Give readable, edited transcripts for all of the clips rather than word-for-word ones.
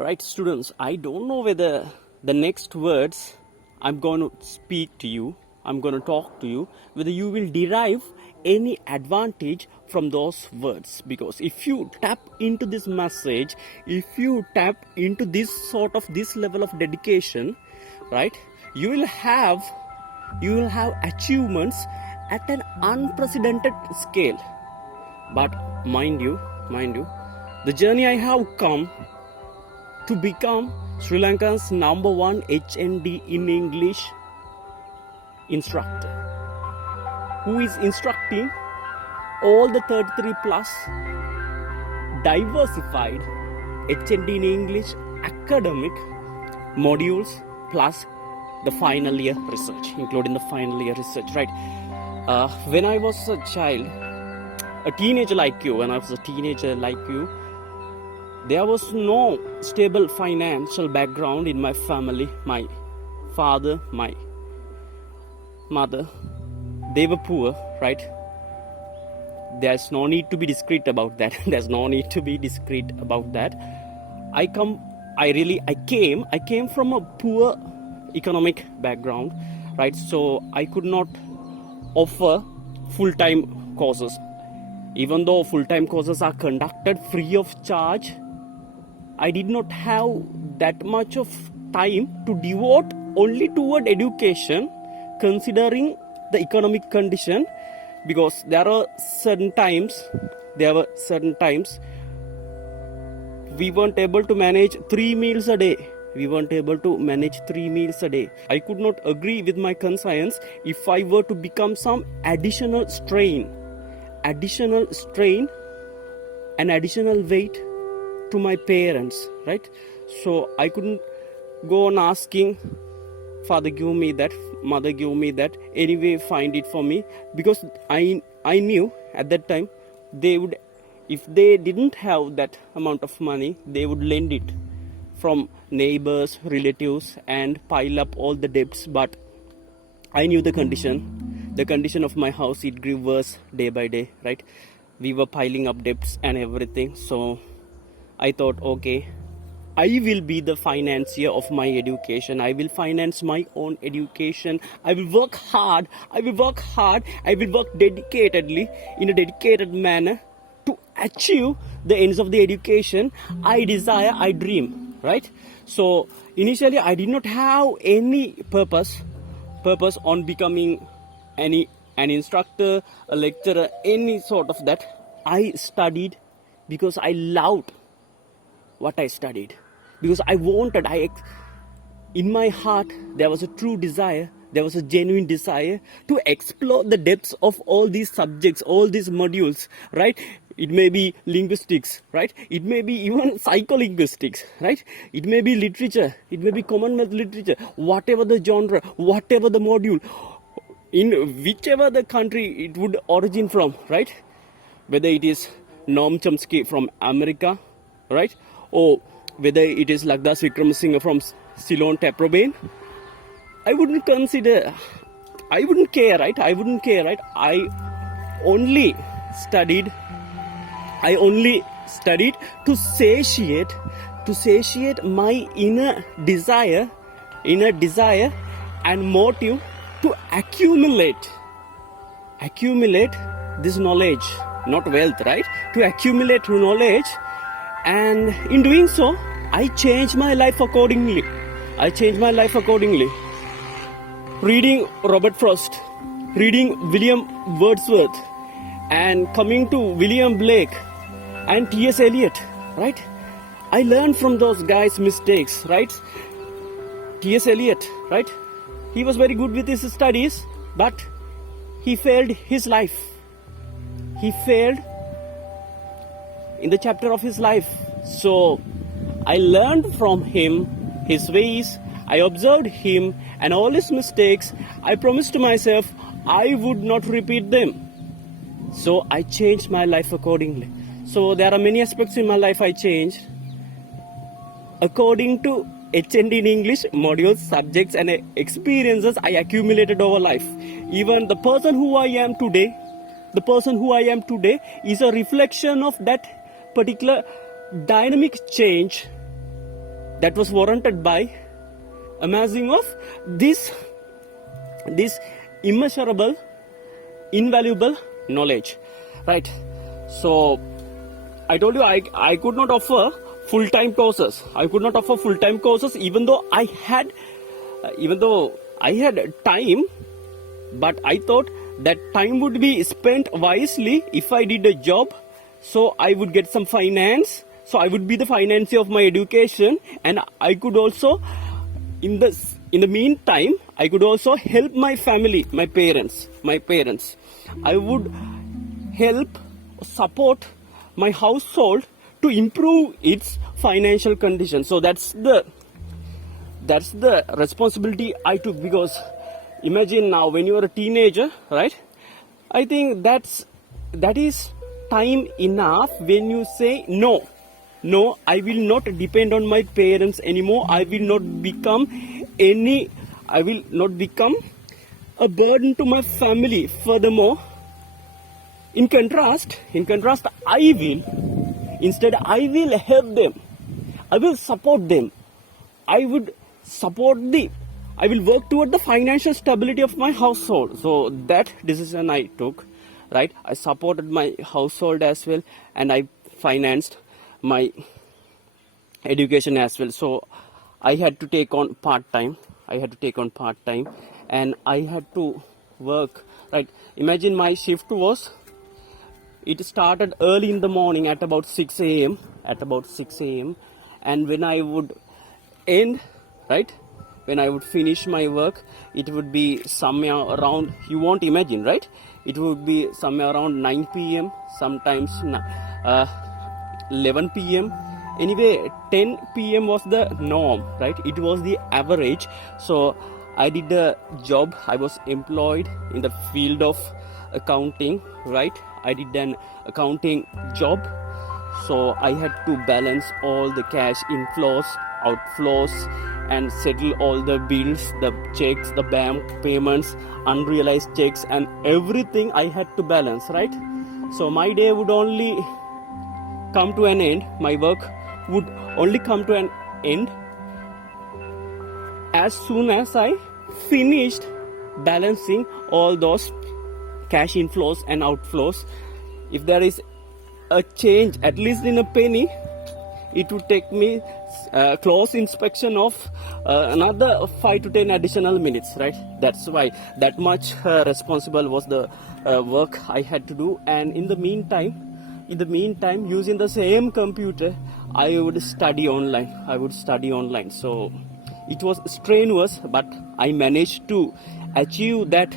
Right, students, I don't know whether the next words I'm going to speak to you, I'm going to talk to you, whether you will derive any advantage from those words. Because if you tap into this message, if you tap into this level of dedication, right, you will have achievements at an unprecedented scale. But mind you, the journey I have come to become Sri Lanka's #1 HND in English instructor, who is instructing all the 33 plus diversified HND in English academic modules plus the final year research, including the final year research, right? When I was a child, a teenager like you, there was no stable financial background in my family. My father, my mother, they were poor, right? There's no need to be discreet about that. I came from a poor economic background, right? So I could not offer full-time courses. Even though full-time courses are conducted free of charge, I did not have that much of time to devote only toward education, considering the economic condition, because there were certain times we weren't able to manage 3 meals a day. I could not agree with my conscience if I were to become some additional strain and additional weight to my parents, right? So I couldn't go on asking, Father, give me that, Mother, give me that, anyway find it for me, because I knew at that time they would, if they didn't have that amount of money, they would lend it from neighbors, relatives, and pile up all the debts. But I knew the condition of my house. It grew worse day by day, right? We were piling up debts and everything. So I thought, okay, I will be the financier of my education. I will finance my own education. I will work hard. I will work dedicatedly, in a dedicated manner, to achieve the ends of the education I desire, I dream, right? So initially I did not have any purpose on becoming an instructor, a lecturer, any sort of that. I studied because I loved what I studied, because I wanted, in my heart there was a true desire, there was a genuine desire to explore the depths of all these subjects, all these modules, right? It may be linguistics, right? It may be even psycholinguistics, right? It may be literature, it may be Commonwealth literature, whatever the genre, whatever the module, in whichever the country it would origin from, right? Whether it is Noam Chomsky from America, right? Or whether it is Lagdas Wickramasinghe from Ceylon Taprobane, I wouldn't care, right? I only studied to satiate my inner desire and motive to accumulate this knowledge, not wealth, right? To accumulate knowledge. And in doing so, I changed my life accordingly. Reading Robert Frost, reading William Wordsworth, and coming to William Blake and T.S. Eliot, right? I learned from those guys' mistakes, right? T.S. Eliot, right? He was very good with his studies, but he failed his life. He failed in the chapter of his life. So I learned from him, his ways, I observed him, and all his mistakes, I promised to myself I would not repeat them. So I changed my life accordingly. So there are many aspects in my life I changed according to HND in English modules, subjects, and experiences I accumulated over life. Even the person who I am today is a reflection of that particular dynamic change that was warranted by amassing of this immeasurable, invaluable knowledge, right? So I told you I could not offer full-time courses. I could not offer full-time courses even though I had time, but I thought that time would be spent wisely if I did a job, so I would get some finance, so I would be the financier of my education, and I could also, in the meantime, I could also help my family, my parents. I would help support my household to improve its financial condition. So that's the responsibility I took, because imagine now when you are a teenager, right? I think that is time enough when you say no, I will not depend on my parents anymore. I will not become a burden to my family. Furthermore, in contrast, I will help them. I will support them. I will work toward the financial stability of my household. So that decision I took, right? I supported my household as well, and I financed my education as well. So I had to take on part-time, and I had to work, right? Imagine my shift it started early in the morning at about 6 a.m. And when I would end, right, when I would finish my work, it would be somewhere around, you won't imagine, right? It would be somewhere around 9 p.m., sometimes 11 p.m. Anyway, 10 p.m. was the norm, right? It was the average. So I did a job. I was employed in the field of accounting, right? I did an accounting job. So I had to balance all the cash inflows, outflows, and settle all the bills, the checks, the bank payments, unrealized checks, and everything I had to balance, right? So my day would only come to an end. My work would only come to an end as soon as I finished balancing all those cash inflows and outflows. If there is a change, at least in a penny, it would take me close inspection of another 5 to 10 additional minutes, right? That's why that much responsible was the work I had to do. And in the meantime, using the same computer, I would study online. So it was strenuous, but I managed to achieve that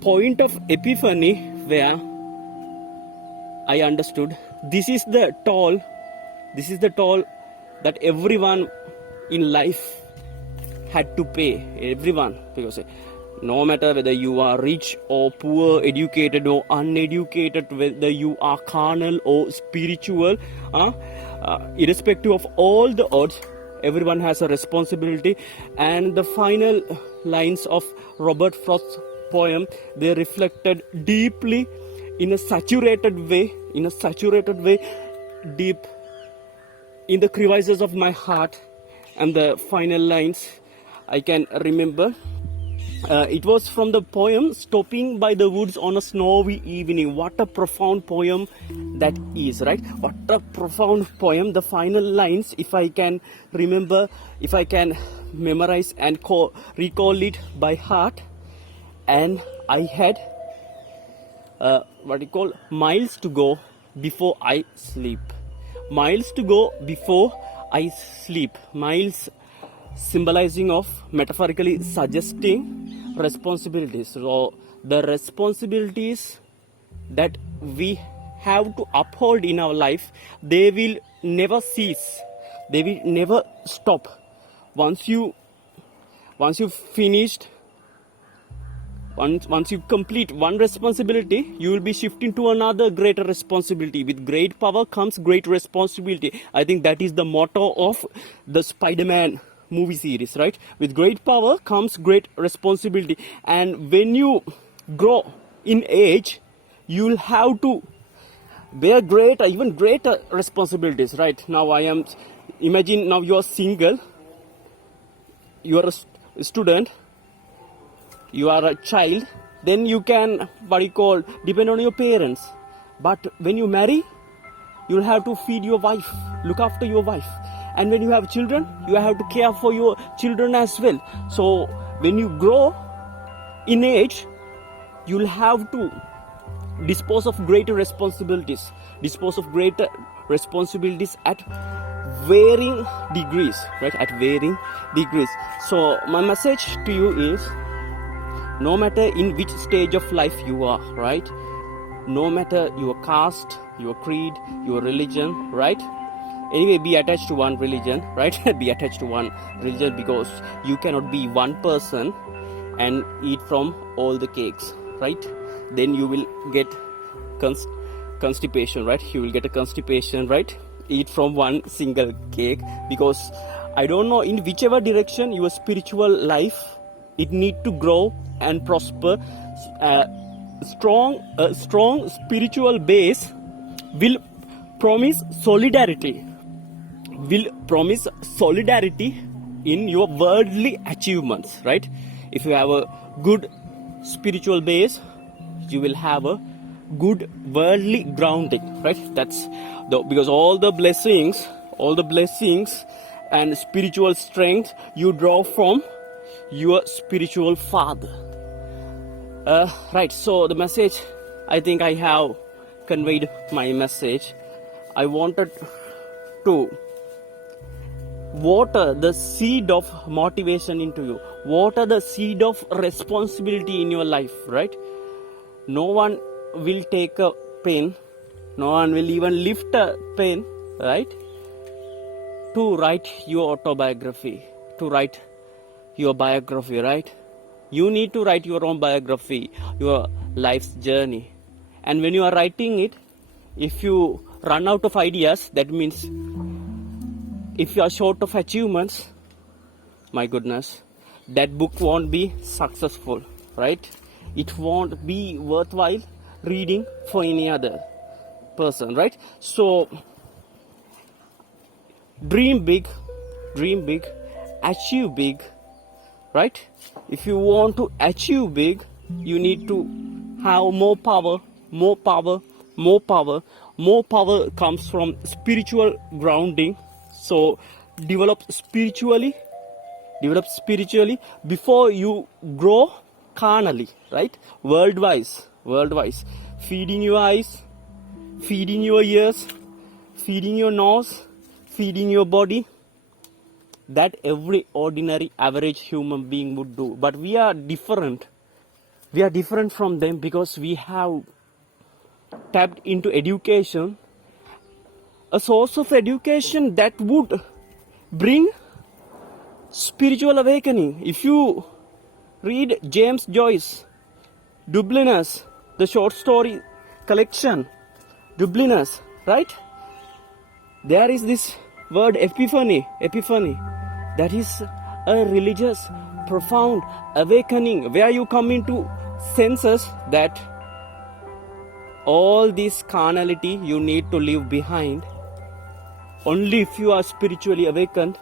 point of epiphany where I understood this is the toll that everyone in life had to pay. Everyone, because no matter whether you are rich or poor, educated or uneducated, whether you are carnal or spiritual, irrespective of all the odds, everyone has a responsibility. And the final lines of Robert Frost's poem, they reflected deeply in a saturated way, deep in the crevices of my heart. And the final lines I can remember. It was from the poem Stopping by the Woods on a Snowy Evening. What a profound poem that is, right? What a profound poem. The final lines, if I can remember, if I can memorize and recall it by heart. And I had miles to go before I sleep. Miles symbolizing of, metaphorically suggesting responsibilities. So the responsibilities that we have to uphold in our life, they will never cease. They will never stop. Once you complete one responsibility, you will be shifting to another greater responsibility. With great power comes great responsibility. I think that is the motto of the Spider-Man movie series, right? With great power comes great responsibility. And when you grow in age, you'll have to bear even greater responsibilities, right? Now I am Imagine now you are single, you are a student, you are a child, then you can, depend on your parents. But when you marry, you'll have to feed your wife, look after your wife. And when you have children, you have to care for your children as well. So when you grow in age, you'll have to dispose of greater responsibilities at varying degrees, right? At varying degrees. So my message to you is, no matter in which stage of life you are, right? No matter your caste, your creed, your religion, right? Anyway, be attached to one religion, right? Be attached to one religion, because you cannot be one person and eat from all the cakes, right? Then you will get constipation, right? You will get a constipation, right? Eat from one single cake, because I don't know, in whichever direction your spiritual life, it need to grow and prosper. A strong spiritual base will promise solidarity in your worldly achievements, right? If you have a good spiritual base, you will have a good worldly grounding, right? Because all the blessings and spiritual strength you draw from your spiritual father. Right, so the message, I think I have conveyed my message. I wanted to water the seed of motivation into you, water the seed of responsibility in your life, right? No one will take a pen, no one will even lift a pen, right, to write your autobiography, to write your biography, right? You need to write your own biography, your life's journey. And when you are writing it, if you run out of ideas, that means if you are short of achievements, my goodness, that book won't be successful, right? It won't be worthwhile reading for any other person, right? So dream big, achieve big, right? If you want to achieve big, you need to have more power. More power comes from spiritual grounding. So develop spiritually before you grow carnally, right? World-wise, feeding your eyes, feeding your ears, feeding your nose, feeding your body, that every ordinary average human being would do. But we are different from them, because we have tapped into education, a source of education that would bring spiritual awakening. If you read James Joyce, Dubliners, the short story collection, Dubliners, right? There is this word epiphany. That is a religious, profound awakening, where you come into senses that all this carnality you need to leave behind. Only if you are spiritually awakened,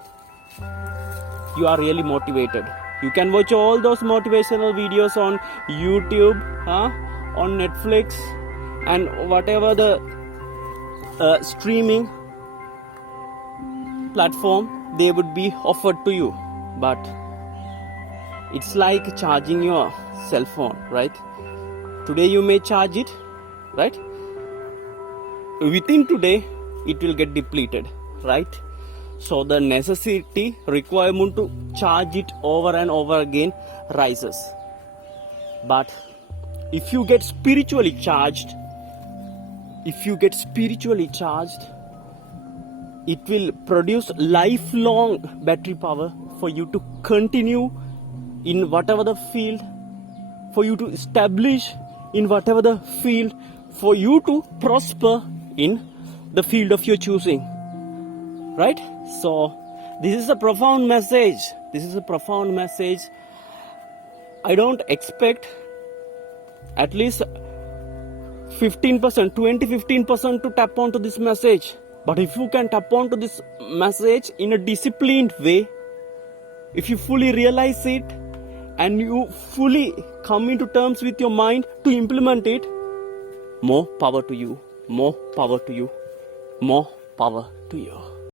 you are really motivated. You can watch all those motivational videos on YouTube, on Netflix, and whatever the streaming platform they would be offered to you. But it's like charging your cell phone, right? Today you may charge it, right? Within today, it will get depleted, right? So the requirement to charge it over and over again rises. But if you get spiritually charged, it will produce lifelong battery power for you to continue in whatever the field, for you to establish in whatever the field, for you to prosper in the field of your choosing, right? So this is a profound message. I don't expect at least 15% to tap onto this message. But if you can tap onto this message in a disciplined way, if you fully realize it and you fully come into terms with your mind to implement it, more power to you, more power to you, more power to you.